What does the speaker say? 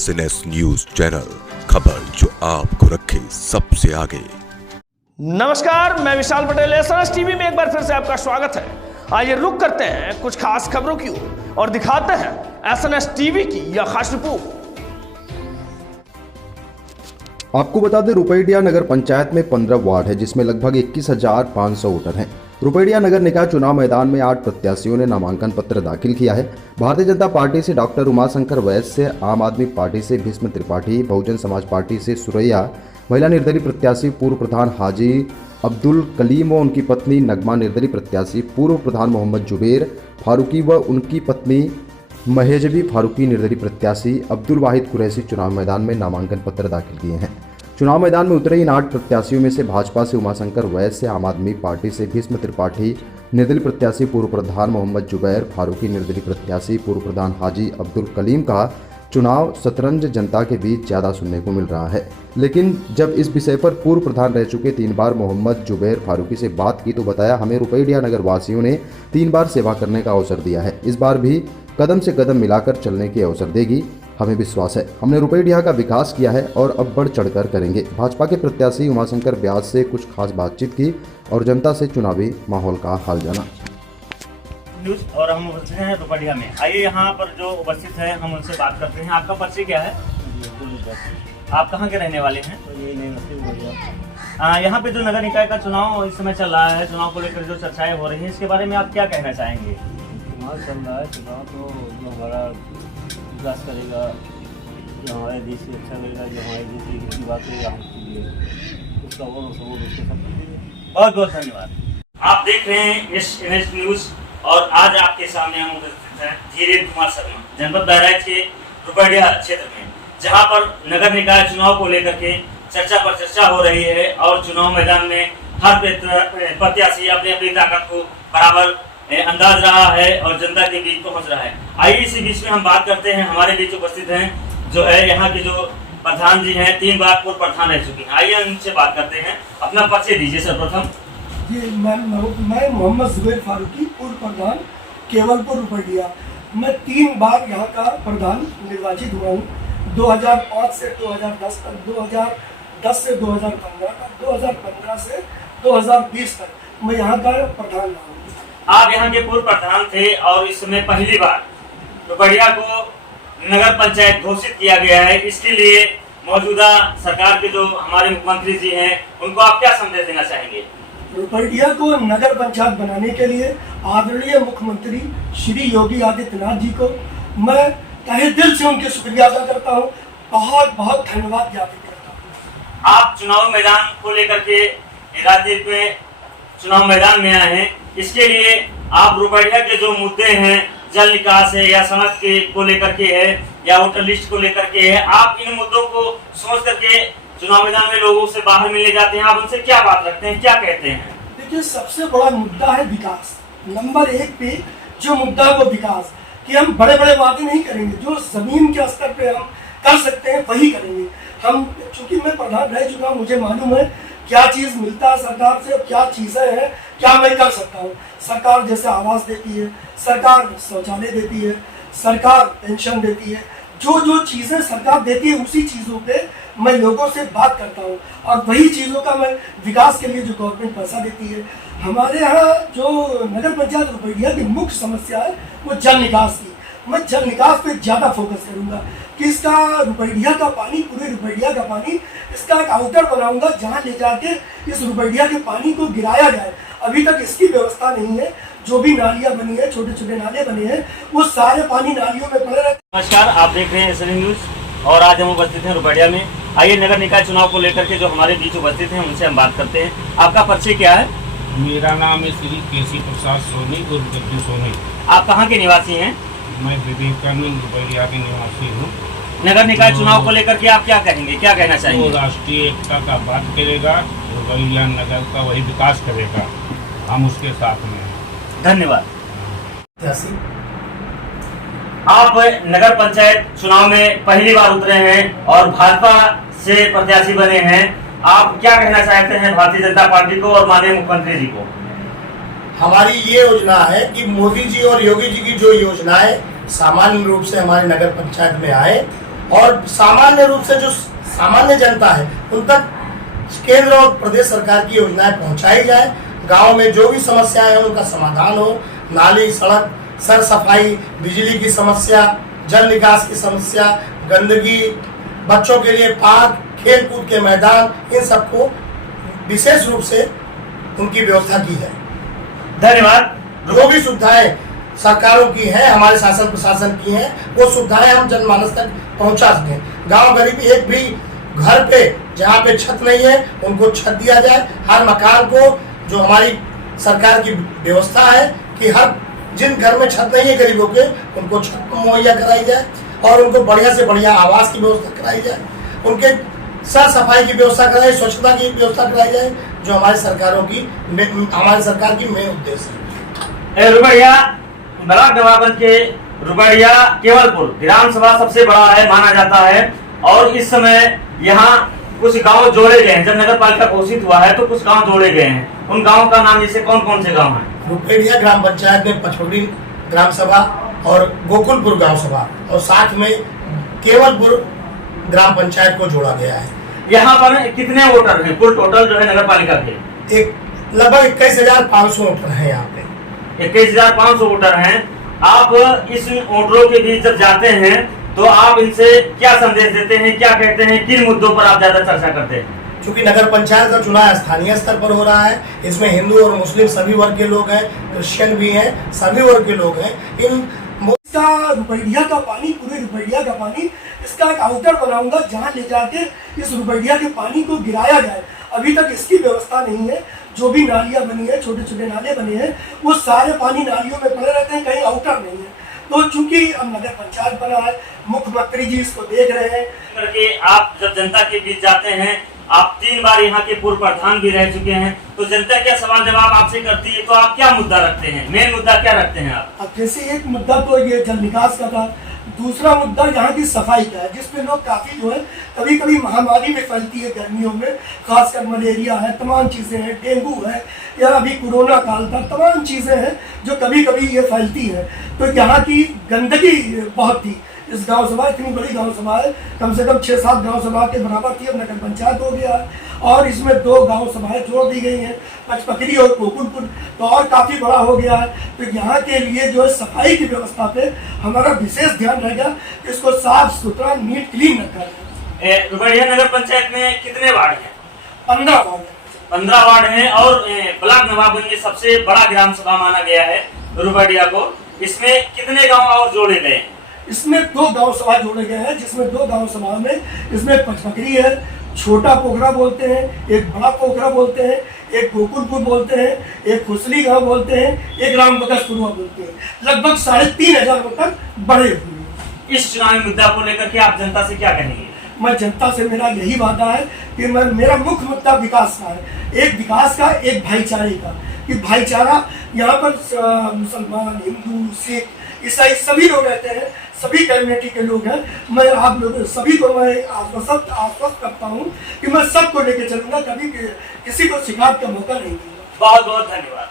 SNS news channel, खबर जो आपको रखे सबसे आगे। नमस्कार, मैं विशाल पटेल। SNS टीवी में एक बार फिर से आपका स्वागत है। आइए रुक करते हैं कुछ खास खबरों की ओर और दिखाते हैं SNS टीवी की यह खास रिपोर्ट। आपको बता दें, रुपैडिया नगर पंचायत में 15 वार्ड है, जिसमें लगभग 21,500 वोटर हैं। रुपैडिया नगर निकाय चुनाव मैदान में 8 प्रत्याशियों ने नामांकन पत्र दाखिल किया है। भारतीय जनता पार्टी से डॉक्टर उमाशंकर वैश्य, आम आदमी पार्टी से भीष्म त्रिपाठी, बहुजन समाज पार्टी से सुरैया, महिला निर्दलीय प्रत्याशी पूर्व प्रधान हाजी अब्दुल कलीम व उनकी पत्नी नगमा, निर्दलीय प्रत्याशी पूर्व प्रधान मोहम्मद जुबैर फारूकी व उनकी पत्नी महेजबी फारूकी, निर्दलीय प्रत्याशी अब्दुल वाहिद कुरैशी चुनाव मैदान में नामांकन पत्र दाखिल किए हैं। चुनाव मैदान में उतरे इन 8 प्रत्याशियों में से भाजपा से उमाशंकर वैश्य, आम आदमी पार्टी से भीष्म त्रिपाठी, निर्दलीय प्रत्याशी पूर्व प्रधान मोहम्मद जुबैर फारूकी, निर्दलीय प्रत्याशी पूर्व प्रधान हाजी अब्दुल कलीम का चुनाव शतरंज जनता के बीच ज़्यादा सुनने को मिल रहा है। लेकिन जब इस विषय पर पूर्व प्रधान रह चुके 3 बार मोहम्मद जुबैर फारूकी से बात की तो बताया, हमें रुपैडिया नगर वासियों ने 3 बार सेवा करने का अवसर दिया है। इस बार भी कदम से कदम मिलाकर चलने के अवसर देगी, हमें विश्वास है। हमने रुपैडिया का विकास किया है और अब बढ़ चढ़कर करेंगे। भाजपा के प्रत्याशी उमाशंकर व्यास से कुछ खास बातचीत की और जनता से चुनावी माहौल का हाल जाना। न्यूज़ और हम उपस्थित हैं रुपैडिया में। आइए यहाँ पर जो उपस्थित हैं हम उनसे बात करते हैं। आपका परिचय क्या है? आप कहाँ के रहने वाले हैं? यहाँ पे जो नगर निकाय का चुनाव इस समय चल रहा है, चुनाव को लेकर जो चर्चाएं हो रही हैं, इसके बारे में आप क्या कहना चाहेंगे? चुनाव चल रहा है, चुनाव तो जो हमारा विकास करेगा, जो हमारे देश से अच्छा करेगा, जो हमारे देश की बात है उसका वो सब उसके सब। बहुत बहुत धन्यवाद। आप देख रहे हैं SNS न्यूज़ और आज आपके सामने हम उपस्थित हैं धीरेन्द्र कुमार शर्मा, जनपद बहराइच के रुपैडिया क्षेत्र में, जहां पर नगर निकाय चुनाव को लेकर के चर्चा पर चर्चा हो रही है और चुनाव मैदान में हर प्रत्याशी अपनी अपनी ताकत को बराबर अंदाज रहा है और जनता के बीच पहुंच रहा है। आइए इसी बीच में हम बात करते हैं। हमारे बीच उपस्थित हैं जो है यहाँ के जो प्रधान जी हैं, 3 बार पूर्व प्रधान रह चुके हैं। आइए उनसे बात करते हैं। अपना परिचय दीजिए सर्वप्रथम। जी, मैं मोहम्मद जुबैर फारूकी, पूर्व प्रधान केवलपुर रुपैडिया। मैं 3 बार यहाँ का प्रधान निर्वाचित हुआ हूँ, 2005 से 2010 तक, 2010 से 2015 तक, 2015 से 2020 तक मैं यहाँ का प्रधान रहा हूँ। आप यहाँ के पूर्व प्रधान थे और इस समय पहली बार रुपैडिया को नगर पंचायत घोषित किया गया है। इसके लिए मौजूदा सरकार के जो हमारे मुख्यमंत्री जी हैं, उनको आप क्या संदेश देना चाहेंगे? रुपैडिया को नगर पंचायत बनाने के लिए आदरणीय मुख्यमंत्री श्री योगी आदित्यनाथ जी को मैं तहे दिल से उनके शुक्रिया अदा करता हूँ, बहुत बहुत धन्यवाद ज्ञापित करता हूँ। आप चुनाव मैदान को लेकर के राज्य में चुनाव मैदान में आए हैं, इसके लिए आप रुपैडिया के जो मुद्दे हैं, जल निकास है या सड़क के को लेकर के है या वोटर लिस्ट को लेकर के है, आप इन मुद्दों को सोच करके चुनाव मैदान में लोगों से बाहर मिलने जाते हैं, आप उनसे क्या बात रखते हैं, क्या कहते हैं? देखिए, सबसे बड़ा मुद्दा है विकास। नंबर 1 पे जो मुद्दा है वो विकास, कि हम बड़े बड़े वादे नहीं करेंगे, जो जमीन के स्तर पे हम कर सकते हैं वही करेंगे। हम चूंकि मैं प्रधान रह चुका हूँ, मुझे मालूम है क्या चीज़ मिलता है सरकार से और क्या चीज़ें हैं क्या मैं कर सकता हूँ। सरकार जैसे आवास देती है, सरकार शौचालय देती है, सरकार पेंशन देती है, जो जो चीज़ें सरकार देती है उसी चीज़ों पे मैं लोगों से बात करता हूँ और वही चीज़ों का मैं विकास के लिए जो गवर्नमेंट पैसा देती है। हमारे यहाँ जो नगर पंचायत रुपैडिया की मुख्य समस्या है वो जल निकास की। मैं जल निकास पे ज़्यादा फोकस करूँगा कि इसका रुपैडिया का पानी, पूरे रुपैडिया का पानी, इसका एक आउटर बनाऊंगा जहाँ ले जाके इस रुपैडिया के पानी को गिराया जाए। अभी तक इसकी व्यवस्था नहीं है। जो भी नालियाँ बनी है, छोटे छोटे नाले बने हैं, वो सारे पानी नालियों में पड़े रहते। नमस्कार, आप देख रहे हैं SNS न्यूज़ और आज हम उपस्थित हैं रुपैडिया में। आइए नगर निकाय चुनाव को लेकर के जो हमारे बीच उपस्थित हैं उनसे हम बात करते हैं। आपका परिचय क्या है? मेरा नाम है श्री केसी प्रसाद सोनी और जगदीश सोनी। आप कहाँ के निवासी हैं? मैं विवेकानंद रुपैडिया के निवासी हूँ। नगर निकाय चुनाव को लेकर के आप क्या कहेंगे, क्या कहना चाहेंगे? वो राष्ट्रीय एकता का बात करेगा, रुपैडिया नगर का वही विकास करेगा, हम उसके साथ में हैं। धन्यवाद। आप नगर पंचायत चुनाव में पहली बार उतरे हैं और भाजपा से प्रत्याशी बने हैं, आप क्या कहना चाहते हैं भारतीय जनता पार्टी को और माननीय मुख्यमंत्री जी को? हमारी ये योजना है कि मोदी जी और योगी जी की जो योजनाएं सामान्य रूप से हमारे नगर पंचायत में आए और सामान्य रूप से जो सामान्य जनता है उन तक केंद्र और प्रदेश सरकार की योजनाएं पहुंचाई जाए। गांव में जो भी समस्याएं हैं उनका समाधान हो, नाली, सड़क, सर सफाई, बिजली की समस्या, जल निकास की समस्या, गंदगी, बच्चों के लिए पार्क, खेल कूद के मैदान, इन सबको विशेष रूप से उनकी व्यवस्था की है। धन्यवाद। जो भी सुविधाएं सरकारों की हैं, हमारे शासन प्रशासन की हैं, वो सुविधाएं हम जनमानस तक पहुंचा सकें। गांव गरीब एक भी घर पे जहाँ पे छत नहीं है उनको छत दिया जाए। हर मकान को जो हमारी सरकार की व्यवस्था है कि हर जिन घर में छत नहीं है गरीबों के उनको छत मुहैया कराई जाए और उनको बढ़िया से बढ़िया आवास की व्यवस्था कराई जाए, उनके साफ सफाई की व्यवस्था कराई, स्वच्छता की व्यवस्था कराई जाए, जो हमारी सरकार की मेन उद्देश्य है। रुपड़िया ब्लॉक नवाबगंज के रुपड़िया केवलपुर ग्राम सभा सबसे बड़ा है माना जाता है और इस समय यहाँ कुछ गांव जोड़े गए हैं। जब नगर पालिका घोषित हुआ है तो कुछ गांव जोड़े गए हैं। उन गांवों का नाम जैसे कौन कौन से गांव हैं? रुपेड़िया ग्राम पंचायत में पचपगड़ी ग्राम सभा और गोकुलपुर ग्राम सभा और साथ में केवलपुर ग्राम पंचायत को जोड़ा गया है। यहाँ पर कितने वोटर हैं कुल टोटल जो है नगर पालिका के? एक लगभग 21,500 वोटर हैं यहाँ पे। 21,500 वोटर हैं। आप इस वोटरों के बीच जब जाते हैं तो आप इनसे क्या संदेश देते हैं, क्या कहते हैं, किन मुद्दों पर आप ज्यादा चर्चा करते हैं? चूंकि नगर पंचायत का चुनाव स्थानीय स्तर पर हो रहा है, इसमें हिंदू और मुस्लिम सभी वर्ग के लोग हैं, क्रिश्चियन भी हैं, सभी वर्ग के लोग हैं। इसका रुपैया का पानी, पूरे रुपैया का पानी, इसका एक आउटर बनाऊंगा जहां ले जाके इस रुपैया के पानी को गिराया जाए। अभी तक इसकी व्यवस्था नहीं है। जो भी नालियां बनी है, छोटे छोटे नाले बने हैं, वो सारे पानी नालियों में पड़े रहते हैं, कहीं आउटर नहीं है। तो चूंकि अब नगर पंचायत बना है, मुख्यमंत्री जी इसको देख रहे हैं। करके आप जब जनता के बीच जाते हैं, आप 3 बार यहाँ के पूर्व प्रधान भी रह चुके हैं, तो जनता क्या सवाल जवाब आपसे करती है तो आप क्या मुद्दा रखते हैं? मेन मुद्दा क्या रखते हैं आप? अब जैसे एक मुद्दा तो ये जल निकास का था, दूसरा मुद्दा यहाँ की सफाई का है, जिसपे लोग काफी जो है कभी कभी महामारी में फैलती है गर्मियों में, खासकर मलेरिया है, तमाम चीजें हैं, डेंगू है, या अभी कोरोना काल था, तमाम चीजें हैं जो कभी कभी ये फैलती है। तो यहाँ की गंदगी बहुत थी। इस गांव सभा इतनी बड़ी गांव सभा है, कम से कम 6-7 गांव सभा के बराबर थी, अब नगर पंचायत हो गया है और इसमें 2 गांव सभाएं जोड़ दी गई हैं, पचपकड़ी और गोकुलपुर, तो और काफी बड़ा हो गया है। तो यहाँ के लिए जो है सफाई की व्यवस्था पे हमारा विशेष ध्यान रहेगा, इसको साफ सुथरा नीट क्लीन रखा जाए। रुपड़िया नगर पंचायत में कितने वार्ड हैं? 15 वार्ड है। 15 वार्ड हैं और ब्लॉक नवाबगंज में सबसे बड़ा ग्राम सभा माना गया है रुपड़िया को। इसमें कितने गाँव और जोड़े गए हैं? इसमें 2 गांव सभा जोड़े गए हैं, जिसमें 2 गांव सभा में इसमें पचपकड़ी है, छोटा पोखरा बोलते हैं, एक बड़ा पोखरा बोलते हैं, एक गोकुलपुर बोलते हैं, एक खुसली गांव बोलते हैं, एक राम बगसपुरवा बोलते हैं। लगभग 3,500 वोटर बढ़े हुए हैं। इस चुनावी मुद्दा को लेकर के आप जनता से क्या कहेंगे? मैं जनता से मेरा यही वादा है कि मेरा मुख्य मुद्दा विकास का है, एक विकास का, एक भाईचारे का, कि भाईचारा यहाँ पर मुसलमान, हिंदू, सिख, ईसाई सभी लोग रहते हैं, सभी कम्युनिटी के लोग हैं। मैं आप लोग सभी को मैं आश्वस्त करता हूँ कि मैं सबको लेके चलूंगा, कभी किसी को शिकायत का मौका नहीं दूंगा। बहुत बहुत धन्यवाद।